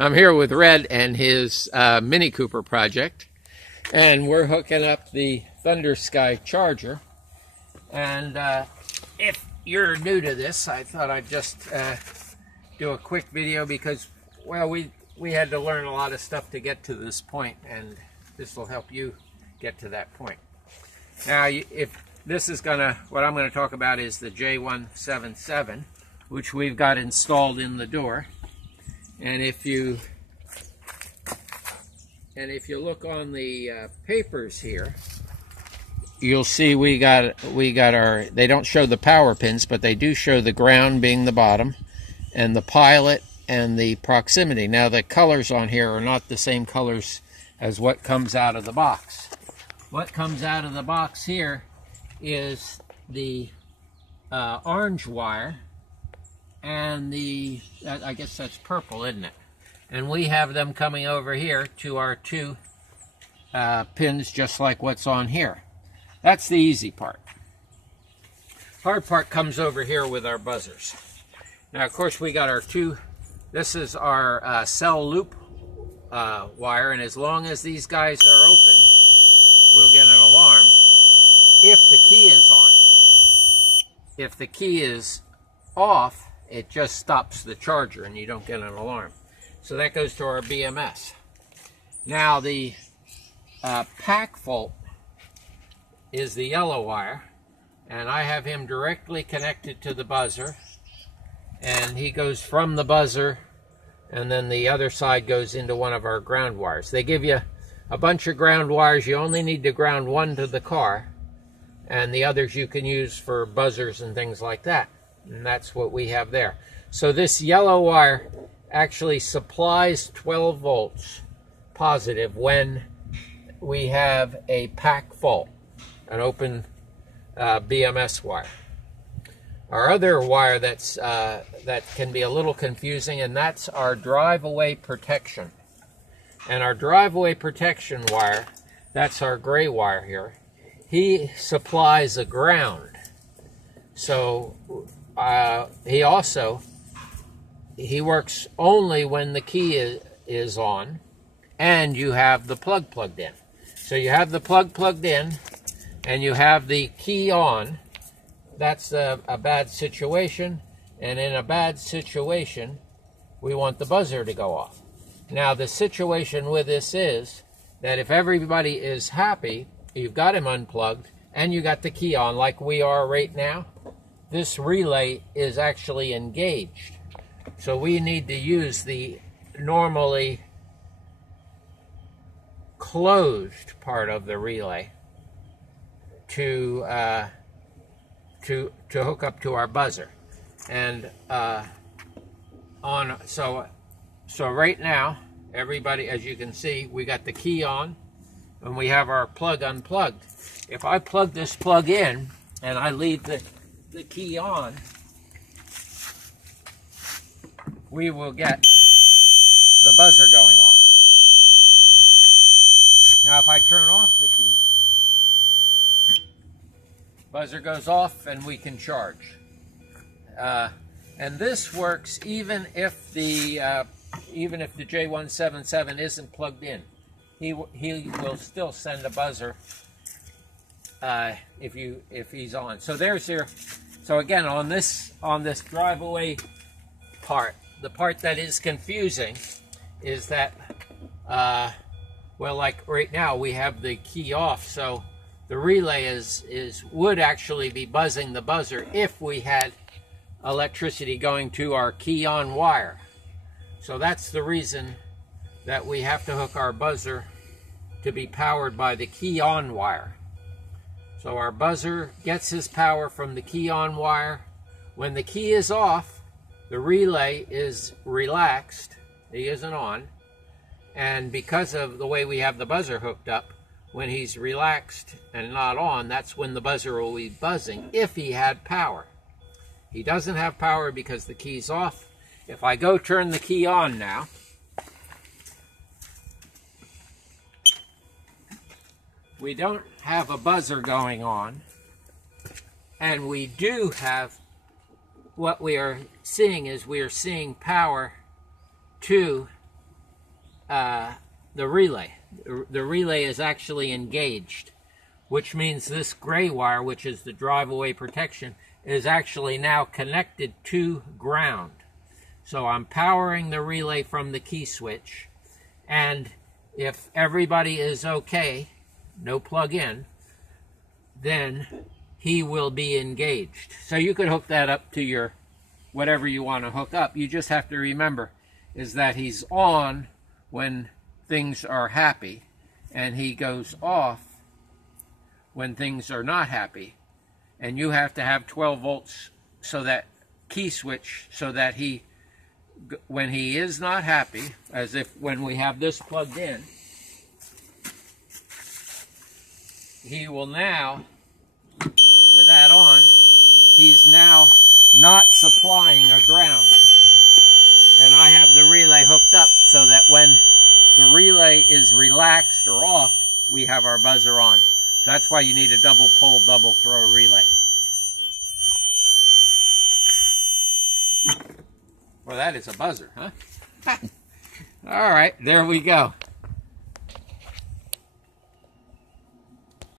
I'm here with Red and his Mini Cooper project, and we're hooking up the Thunder Sky charger. And if you're new to this, I thought I'd just do a quick video because, well, we had to learn a lot of stuff to get to this point, and this will help you get to that point. Now, if this is what I'm gonna talk about is the j1772, which we've got installed in the door. And if you look on the papers here, you'll see we got our, they don't show the power pins, but they do show the ground being the bottom and the pilot and the proximity. Now the colors on here are not the same colors as what comes out of the box. What comes out of the box here is the orange wire and the, I guess that's purple, isn't it? And we have them coming over here to our two pins, just like what's on here. That's the easy part. Hard part comes over here with our buzzers. Now, of course, we got our two, this is our cell loop wire, and as long as these guys are open, we'll get an alarm if the key is on. If the key is off, it just stops the charger and you don't get an alarm. So that goes to our BMS. Now the pack fault is the yellow wire, and I have him directly connected to the buzzer, and he goes from the buzzer, and then the other side goes into one of our ground wires. They give you a bunch of ground wires. You only need to ground one to the car, and the others you can use for buzzers and things like that. And that's what we have there. So this yellow wire actually supplies 12 volts positive when we have a pack fault, an open BMS wire. Our other wire that can be a little confusing, and that's our drive-away protection. And our drive-away protection wire, that's our gray wire here, he supplies a ground. So he works only when the key is on and you have the plug plugged in. So you have the plug plugged in and you have the key on. That's a bad situation, and in a bad situation we want the buzzer to go off. Now the situation with this is that if everybody is happy, you've got him unplugged and you got the key on like we are right now, this relay is actually engaged. So we need to use the normally closed part of the relay to hook up to our buzzer. And so right now, everybody, as you can see, we got the key on and we have our plug unplugged. If I plug this plug in and I leave the key on, we will get the buzzer going off. Now if I turn off the key, buzzer goes off and we can charge. And this works even if the j1772 isn't plugged in. He will still send a buzzer if he's on. So there's your. So again, on this drive-away part, the part that is confusing is that well, like right now we have the key off, so the relay would actually be buzzing the buzzer if we had electricity going to our key on wire. So that's the reason that we have to hook our buzzer to be powered by the key on wire. So our buzzer gets his power from the key on wire. When the key is off, the relay is relaxed. He isn't on. And because of the way we have the buzzer hooked up, when he's relaxed and not on, that's when the buzzer will be buzzing if he had power. He doesn't have power because the key's off. If I go turn the key on now, we don't have a buzzer going on, and we do have, what we are seeing is we are seeing power to the relay. The relay is actually engaged, which means this gray wire, which is the drive-away protection, is actually now connected to ground. So I'm powering the relay from the key switch, and if everybody is okay, no plug-in, then he will be engaged. So you could hook that up to your whatever you want to hook up. You just have to remember is that he's on when things are happy, and he goes off when things are not happy. And you have to have 12 volts so that key switch, so that he, when he is not happy, as if when we have this plugged in, he will now, with that on, he's now not supplying a ground. And I have the relay hooked up so that when the relay is relaxed or off, we have our buzzer on. So that's why you need a double pole, double throw relay. Well, that is a buzzer, huh? All right, there we go.